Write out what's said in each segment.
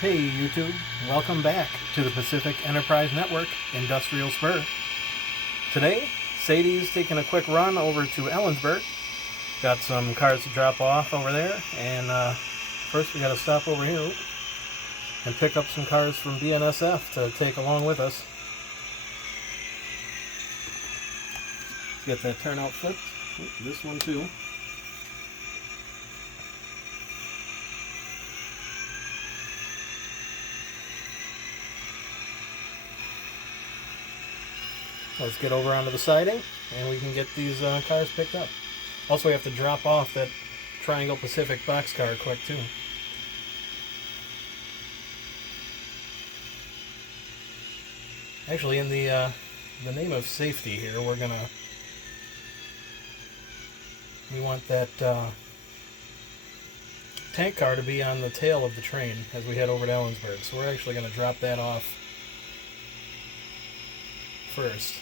Hey YouTube, welcome back to the Pacific Enterprise Network Industrial Spur. Today, Sadie's taking a quick run over to Ellensburg. Got some cars to drop off over there, and first we got to stop over here and pick up some cars from BNSF to take along with us. Let's get that turnout flipped. This one too. Let's get over onto the siding and we can get these cars picked up. Also, we have to drop off that Triangle Pacific boxcar quick too. Actually, in the name of safety here, we want that tank car to be on the tail of the train as we head over to Ellensburg. So we're actually going to drop that off first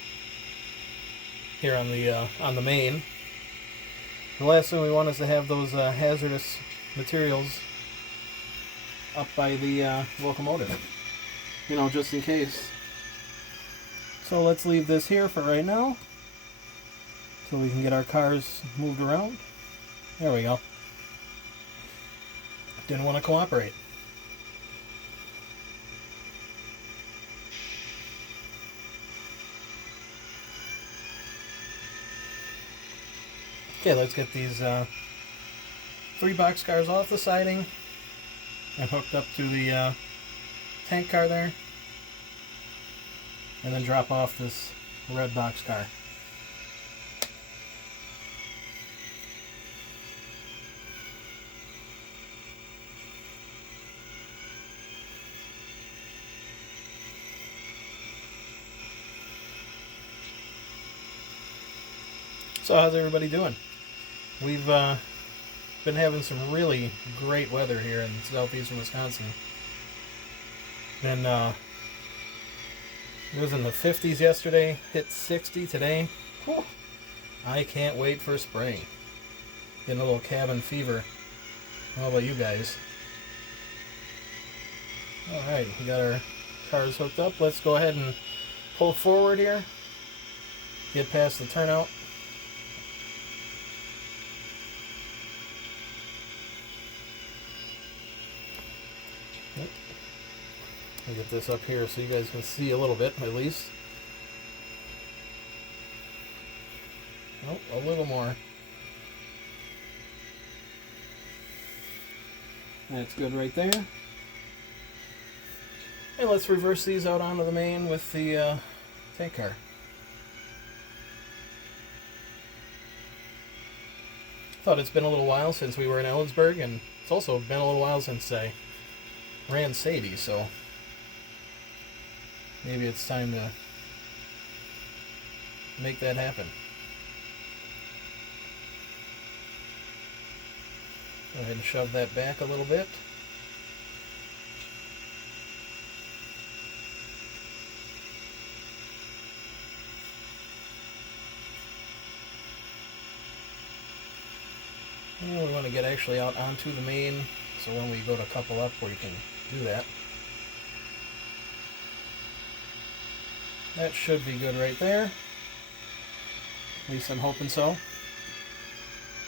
here on the main. The last thing we want is to have those hazardous materials up by the locomotive, just in case. So let's leave this here for right now so we can get our cars moved around. There we go. Didn't want to cooperate. Okay, let's get these 3 boxcars off the siding and hooked up to the tank car there, and then drop off this red boxcar. So how's everybody doing? We've been having some really great weather here in southeastern Wisconsin. It was in the 50s yesterday, hit 60 today. Whew. I can't wait for spring. Getting a little cabin fever. How about you guys? Alright, we got our cars hooked up. Let's go ahead and pull forward here. Get past the turnout. I'll get this up here so you guys can see a little bit, at least. Oh, a little more. That's good right there. And let's reverse these out onto the main with the tank car. Thought it's been a little while since we were in Ellensburg, and it's also been a little while since I ran Sadie, so maybe it's time to make that happen. Go ahead and shove that back a little bit. And we want to get actually out onto the main, so when we go to couple up, we can do that. That should be good right there. At least I'm hoping so.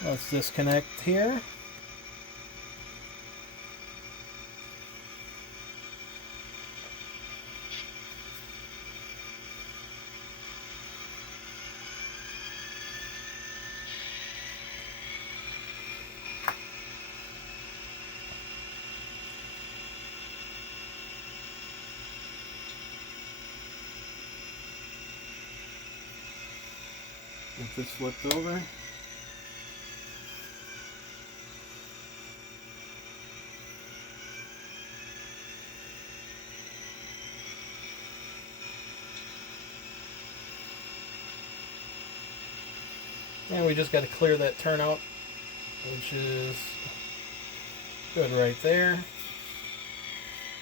Let's disconnect here. Get this flipped over. And we just got to clear that turnout, which is good right there.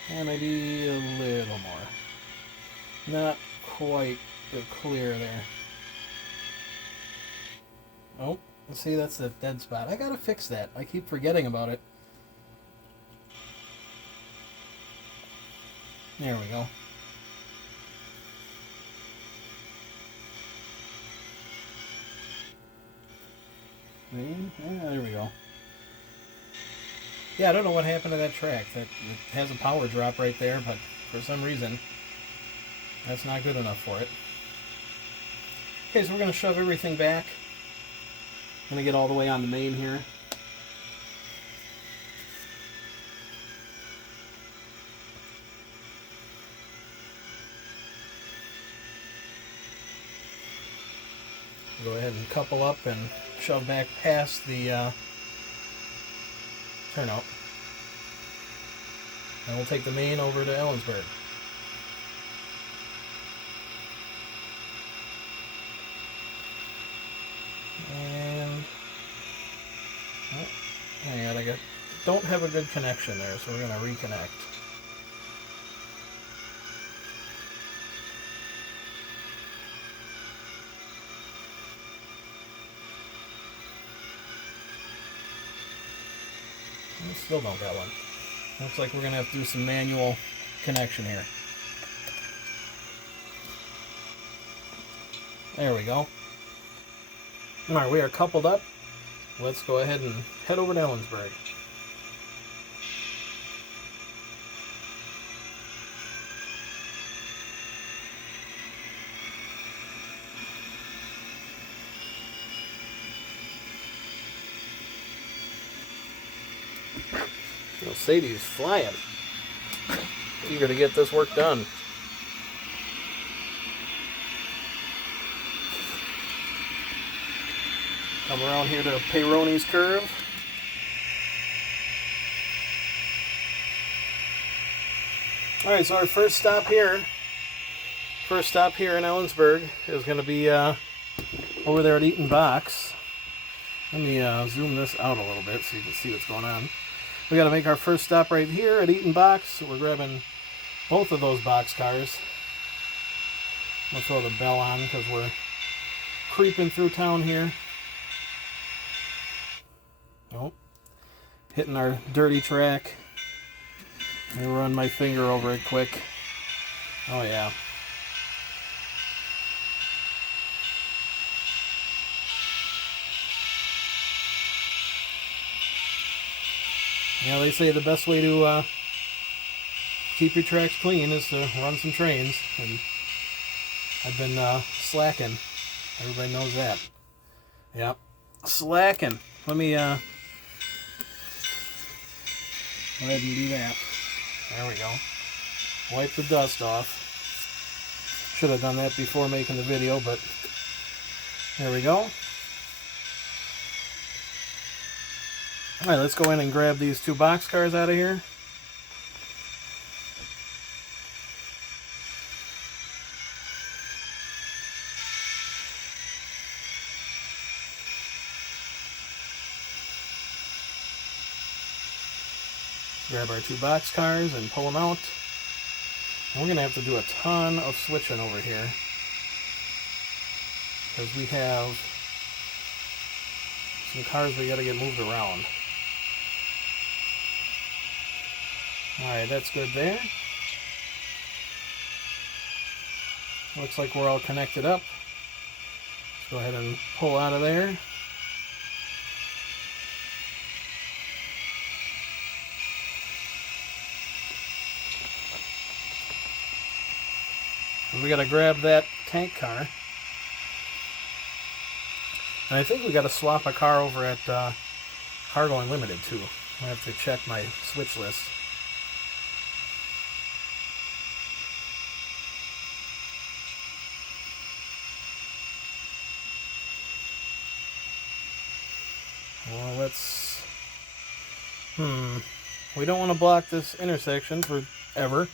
And maybe a little more. Not quite clear there. Oh, see, that's the dead spot. I gotta fix that. I keep forgetting about it. There we go. Yeah, there we go. Yeah, I don't know what happened to that track. It has a power drop right there, but for some reason, that's not good enough for it. Okay, so we're going to shove everything back. I'm going to get all the way on the main here. Go ahead and couple up and shove back past the turnout. And we'll take the main over to Ellensburg. And oh, hang on, don't have a good connection there, so we're going to reconnect. Still don't got one. Looks like we're going to have to do some manual connection here. There we go. Alright, we are coupled up. Let's go ahead and head over to Ellensburg. Well, Sadie's flying. Eager to get this work done. Come around here to Peyronie's Curve. Alright, so our first stop here in Ellensburg is going to be over there at Eaton Box. Let me zoom this out a little bit so you can see what's going on. We got to make our first stop right here at Eaton Box. So we're grabbing both of those box cars. We'll throw the bell on because we're creeping through town here. Oh, hitting our dirty track. Let me run my finger over it quick. Oh yeah. Yeah, they say the best way to keep your tracks clean is to run some trains, and I've been slacking. Everybody knows that. Yep, slacking. Let me go ahead and do that. There we go. Wipe the dust off. Should have done that before making the video, but there we go. Alright, let's go in and grab these two box cars out of here. Grab our two box cars and pull them out. And we're going to have to do a ton of switching over here, because we have some cars we got to get moved around. Alright, that's good there. Looks like we're all connected up. Let's go ahead and pull out of there. And we got to grab that tank car. And I think we got to swap a car over at Cargo Unlimited too. I have to check my switch list. Well, let's... We don't want to block this intersection forever.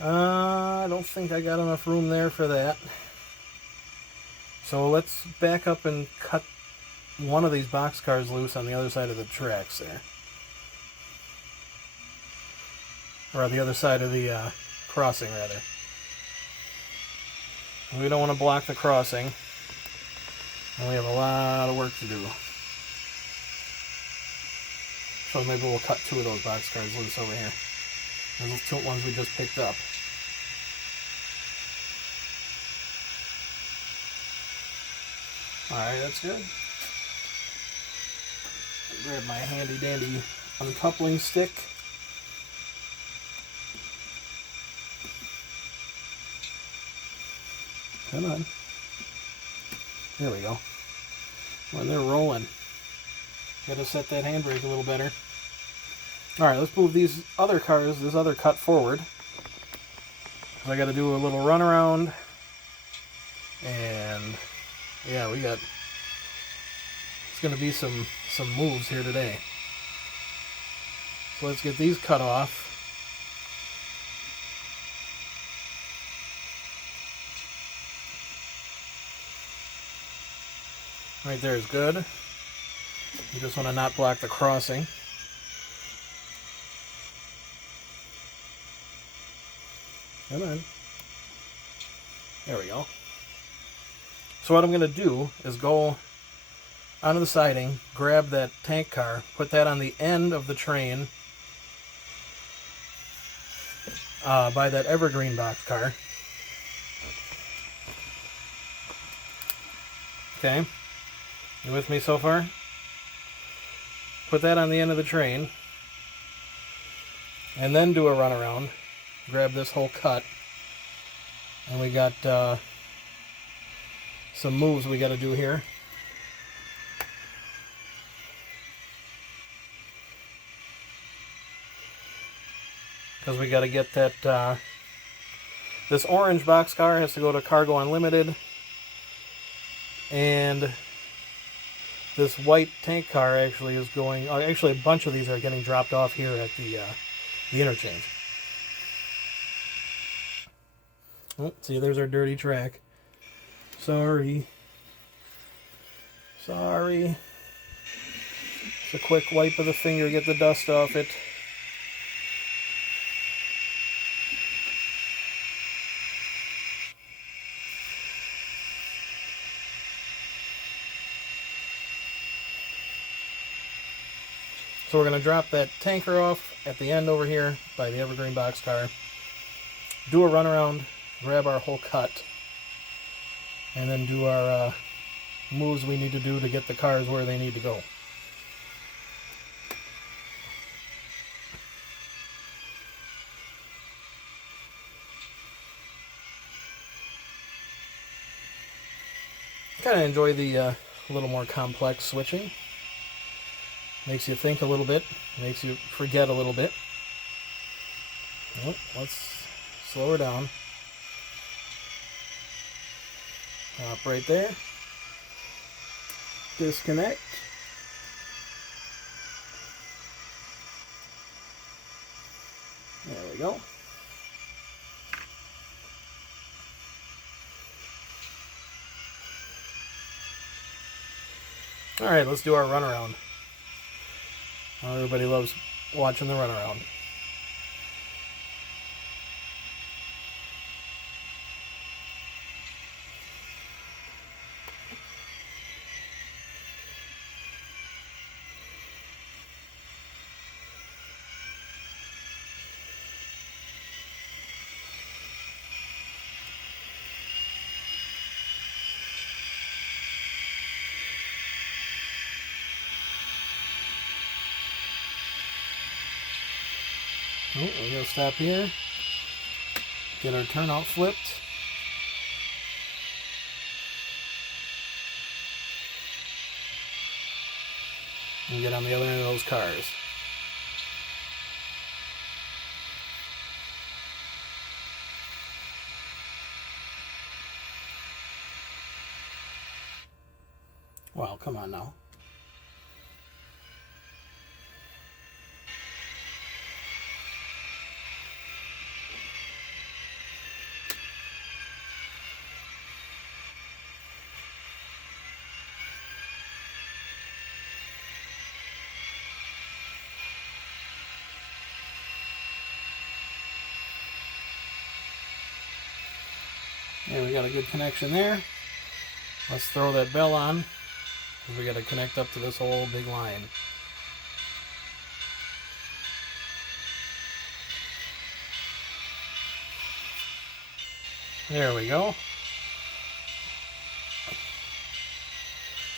I don't think I got enough room there for that. So let's back up and cut one of these box cars loose on the other side of the tracks there. Or on the other side of the crossing, rather. We don't want to block the crossing. And we have a lot of work to do. So maybe we'll cut two of those box cars loose over here. Those tilt ones we just picked up. Alright, that's good. Grab my handy dandy uncoupling stick. Come on. There we go. When they're rolling. Gotta set that handbrake a little better. Alright, let's move these other cars, this other cut forward. I gotta do a little runaround. And yeah, it's gonna be some moves here today. So let's get these cut off. Right there is good. You just want to not block the crossing. Come on. There we go. So what I'm going to do is go onto the siding, grab that tank car, put that on the end of the train by that evergreen box car. Okay. You with me so far? Put that on the end of the train. And then do a runaround. Grab this whole cut. And we got some moves we got to do here. Because we got to get that... this orange boxcar has to go to Cargo Unlimited. And this white tank car actually is going... actually, a bunch of these are getting dropped off here at the interchange. Oh, see, there's our dirty track. Sorry. Sorry. Just a quick wipe of the finger, get the dust off it. So we're going to drop that tanker off at the end over here by the evergreen boxcar. Do a runaround, grab our whole cut, and then do our moves we need to do to get the cars where they need to go. Kind of enjoy the little more complex switching. Makes you think a little bit, makes you forget a little bit. Oh, let's slow her down. Stop right there. Disconnect. There we go. Alright, let's do our runaround. Everybody loves watching the runaround. Oh, we're going to stop here, get our turnout flipped. And get on the other end of those cars. Wow, come on now. Yeah, we got a good connection there. Let's throw that bell on, because we got to connect up to this whole big line. There we go.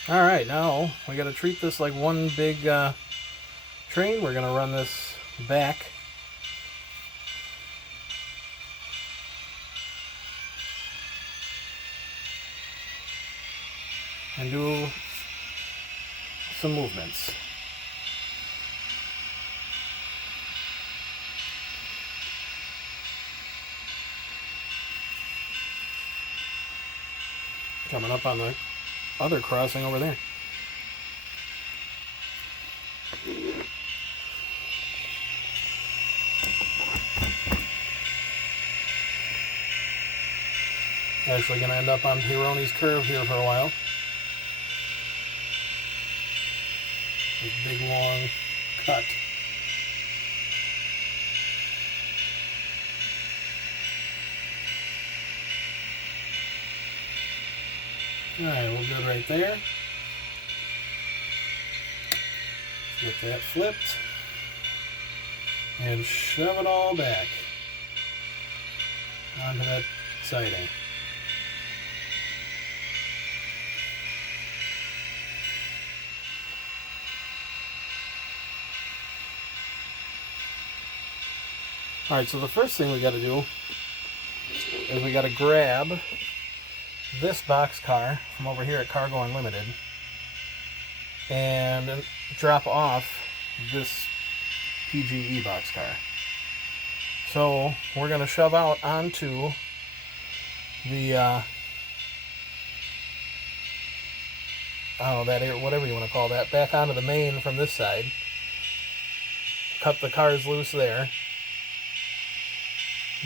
Alright, now we gotta treat this like one big train. We're gonna run this back. And do some movements. Coming up on the other crossing over there. Actually going to end up on Pironi's curve here for a while. This big long cut. Alright, we'll go right there. Get that flipped. And shove it all back onto that siding. Alright, so the first thing we got to do is we got to grab this box car from over here at Cargo Unlimited and drop off this PGE box car. So we're going to shove out onto the I don't know, that area, whatever you want to call that, back onto the main from this side. Cut the cars loose there.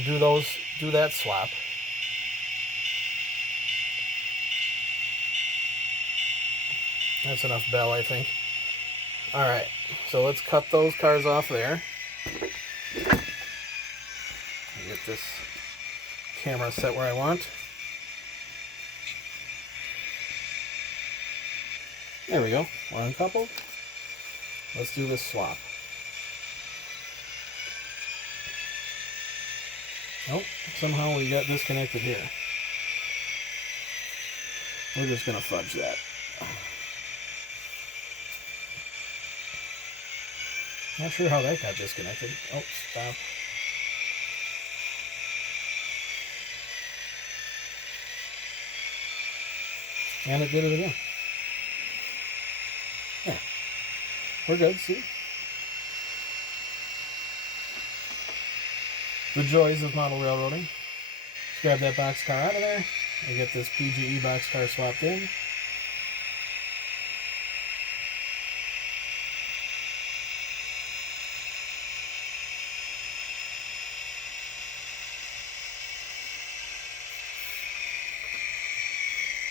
Do that swap. That's enough bell, I think. Alright, so let's cut those cars off there. Get this camera set where I want. There we go. We're uncoupled. Let's do this swap. Oh, somehow we got disconnected here. We're just going to fudge that. Not sure how that got disconnected. Oh, stop. And it did it again. Yeah. We're good, see? The joys of model railroading. Let's grab that box car out of there and get this PGE box car swapped in.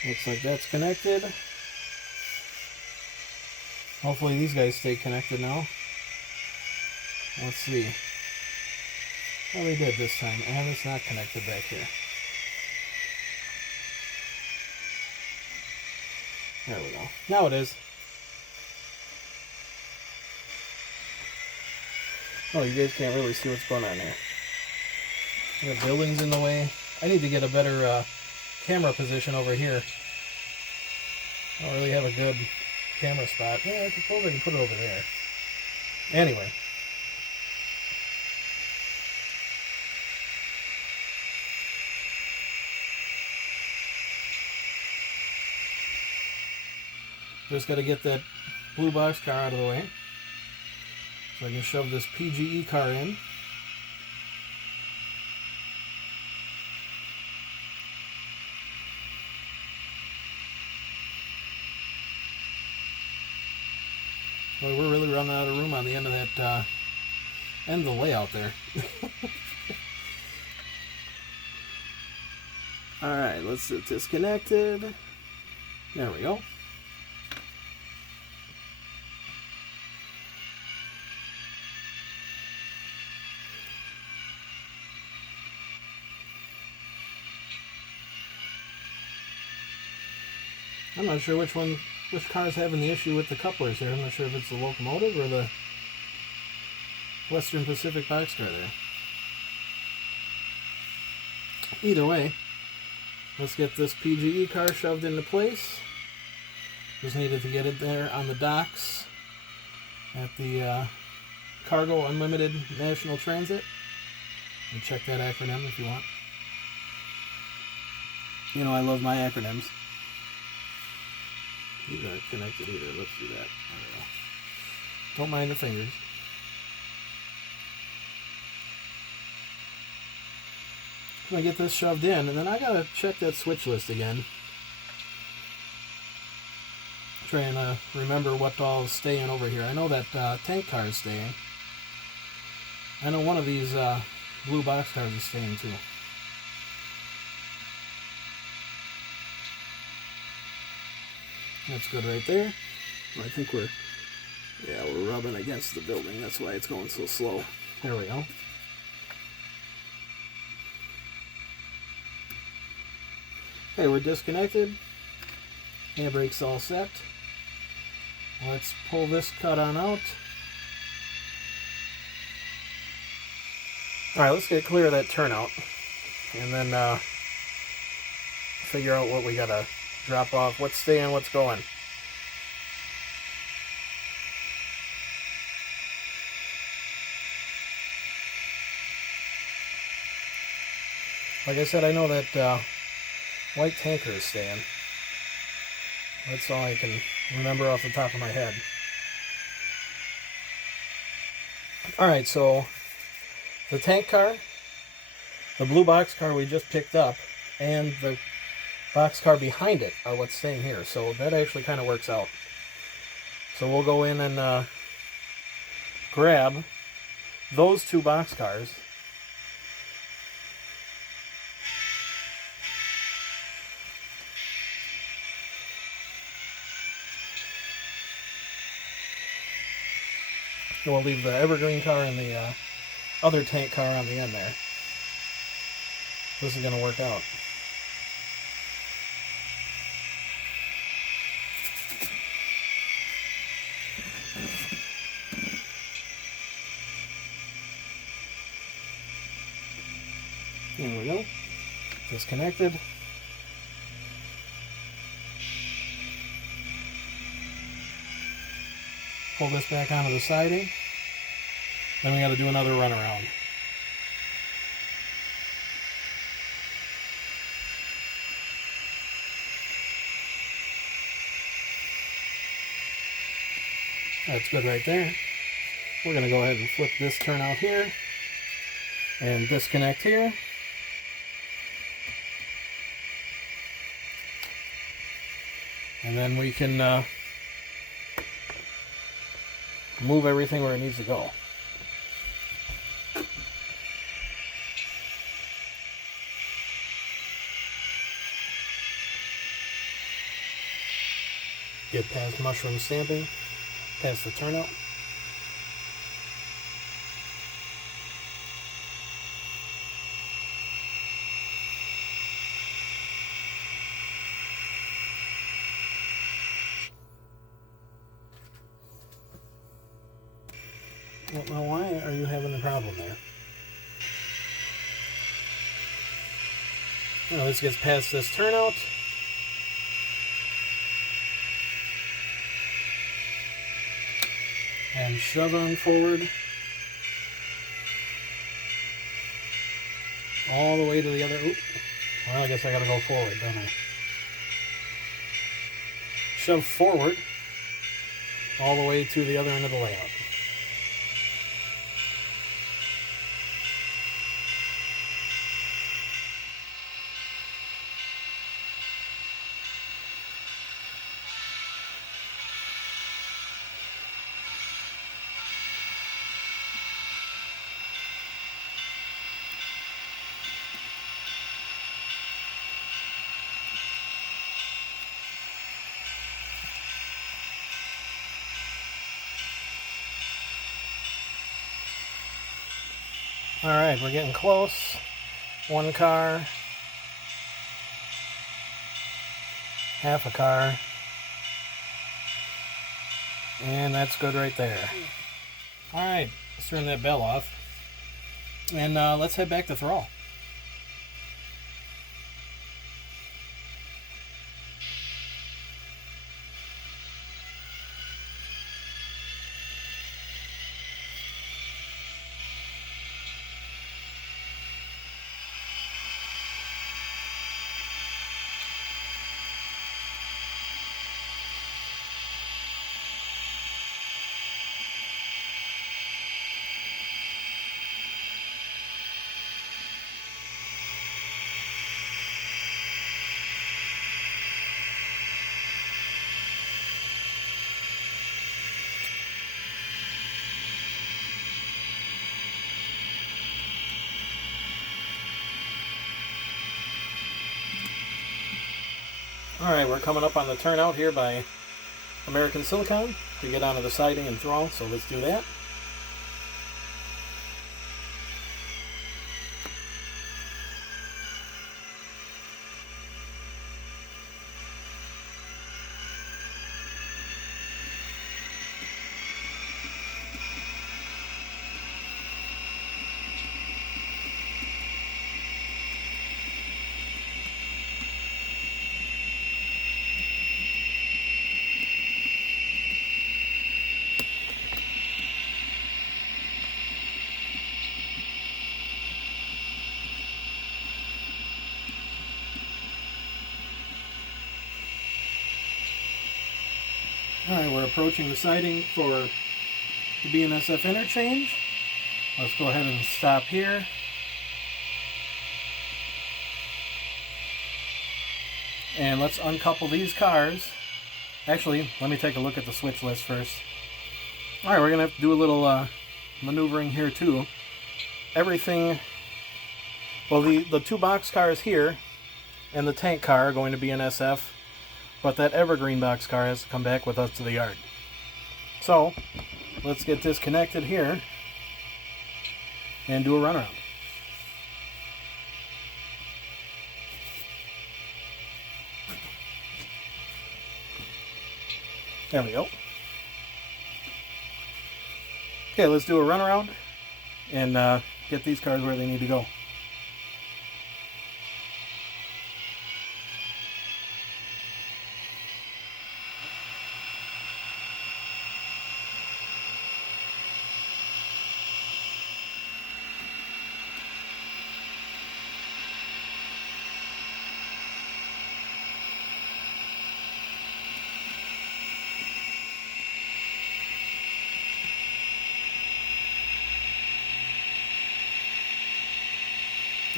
Looks like that's connected. Hopefully these guys stay connected now. Let's see. Well, they did this time, and it's not connected back here. There we go. Now it is. Oh, you guys can't really see what's going on there. We got buildings in the way. I need to get a better camera position over here. I don't really have a good camera spot. Yeah, I suppose I can put it over there. Anyway. Just got to get that blue box car out of the way so I can shove this PGE car in. Boy, we're really running out of room on the end of that end of the layout there. Alright, let's get disconnected. There we go. I'm not sure which car is having the issue with the couplers here. I'm not sure if it's the locomotive or the Western Pacific boxcar there. Either way, let's get this PGE car shoved into place. Just needed to get it there on the docks at the Cargo Unlimited National Transit. And check that acronym if you want. You know I love my acronyms. These aren't connected either. Let's do that. There we go. Don't mind the fingers. I'm going to get this shoved in, and then I got to check that switch list again. Trying to remember what all is staying over here. I know that tank car is staying. I know one of these blue box cars is staying too. That's good right there. I think we're rubbing against the building. That's why it's going so slow. There we go. Okay, we're disconnected. Handbrake's all set. Let's pull this cut on out. Alright, let's get clear of that turnout. And then figure out what we gotta drop off. What's staying, what's going. Like I said, I know that white tanker is staying. That's all I can remember off the top of my head. Alright, so the tank car, the blue box car we just picked up, and the box car behind it are what's staying here. So that actually kind of works out. So we'll go in and grab those two box cars. And we'll leave the Evergreen car and the other tank car on the end there. This is going to work out. There we go. Disconnected. Pull this back onto the siding. Then we got to do another run around. That's good right there. We're going to go ahead and flip this turnout here and disconnect here. And then we can move everything where it needs to go. Get past mushroom stamping, past the turnout. Well, now why are you having a problem there? Well, this gets past this turnout. And shove on forward. All the way to the other. Oop. Well, I guess I gotta go forward, don't I? Shove forward. All the way to the other end of the layout. Alright, we're getting close. One car. Half a car. And that's good right there. Alright, let's turn that bell off. And let's head back to thrall. Alright, we're coming up on the turnout here by American Silicon to get onto the siding and throw, so let's do that. Alright, we're approaching the siding for the BNSF interchange. Let's go ahead and stop here. And let's uncouple these cars. Actually, let me take a look at the switch list first. Alright, we're going to have to do a little maneuvering here too. Everything, well, the two box cars here and the tank car are going to be in SF, but that evergreen box car has to come back with us to the yard. So, let's get this connected here and do a runaround. There we go. Okay, let's do a runaround and get these cars where they need to go.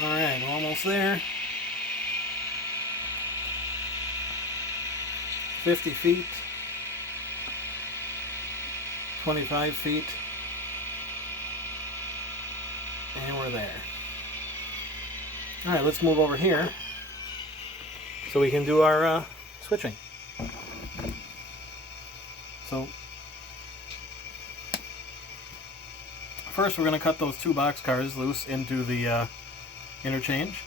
Alright, we're almost there. 50 feet. 25 feet. And we're there. Alright, let's move over here so we can do our switching. So, first we're going to cut those two box cars loose into the interchange.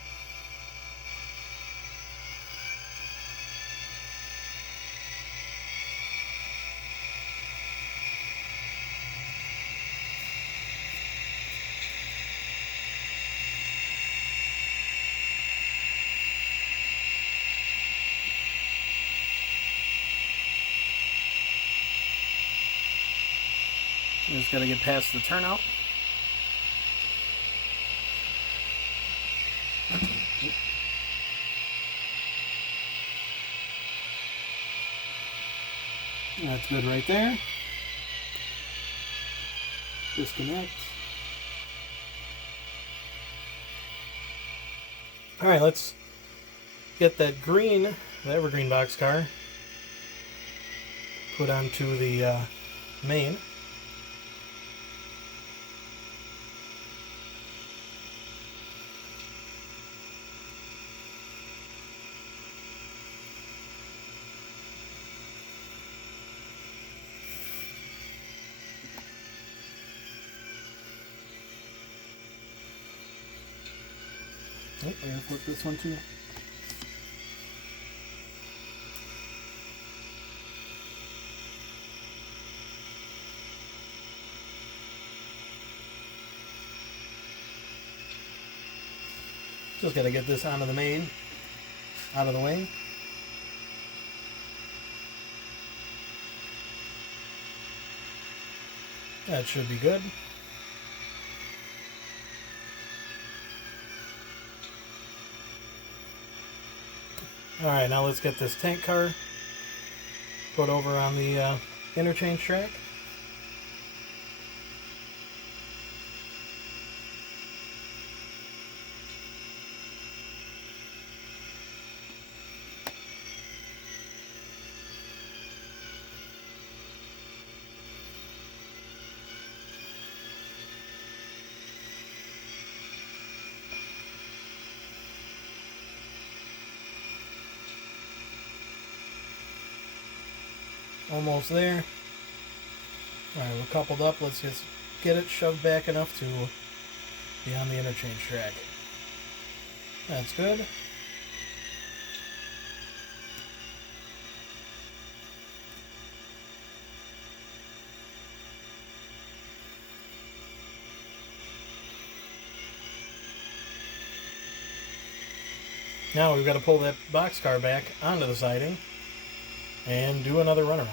Just got to get past the turnout. That's good right there. Disconnect. Alright, let's get that green, the evergreen box car, put onto the main. Oh, I gotta flip this one too. Just gotta get this onto the main, out of the way. That should be good. Alright, now let's get this tank car put over on the interchange track. Almost there. Alright, we're coupled up. Let's just get it shoved back enough to be on the interchange track. That's good. Now we've got to pull that boxcar back onto the siding and do another runaround.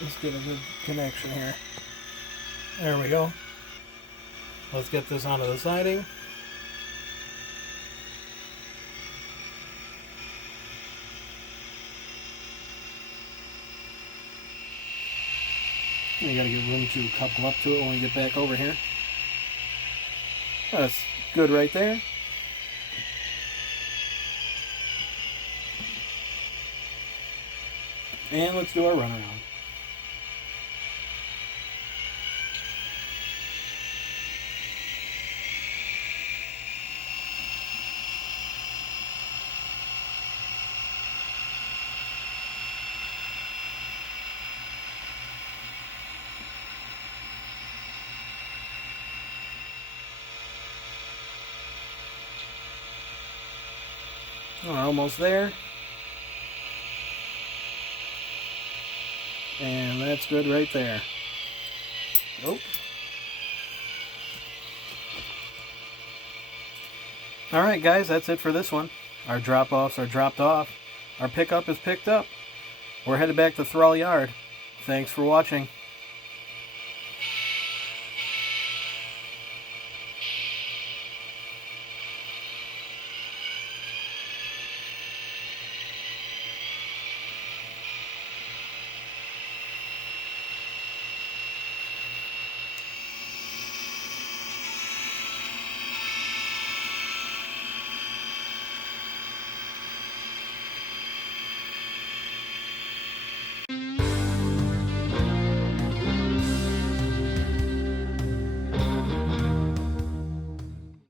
Let's get a good connection here. There we go. Let's get this onto the siding. You gotta get room to couple up to it when we get back over here. That's good right there. And let's do our runaround. We're almost there. And that's good right there. Nope. Alright guys, that's it for this one. Our drop-offs are dropped off. Our pickup is picked up. We're headed back to Thrall Yard. Thanks for watching.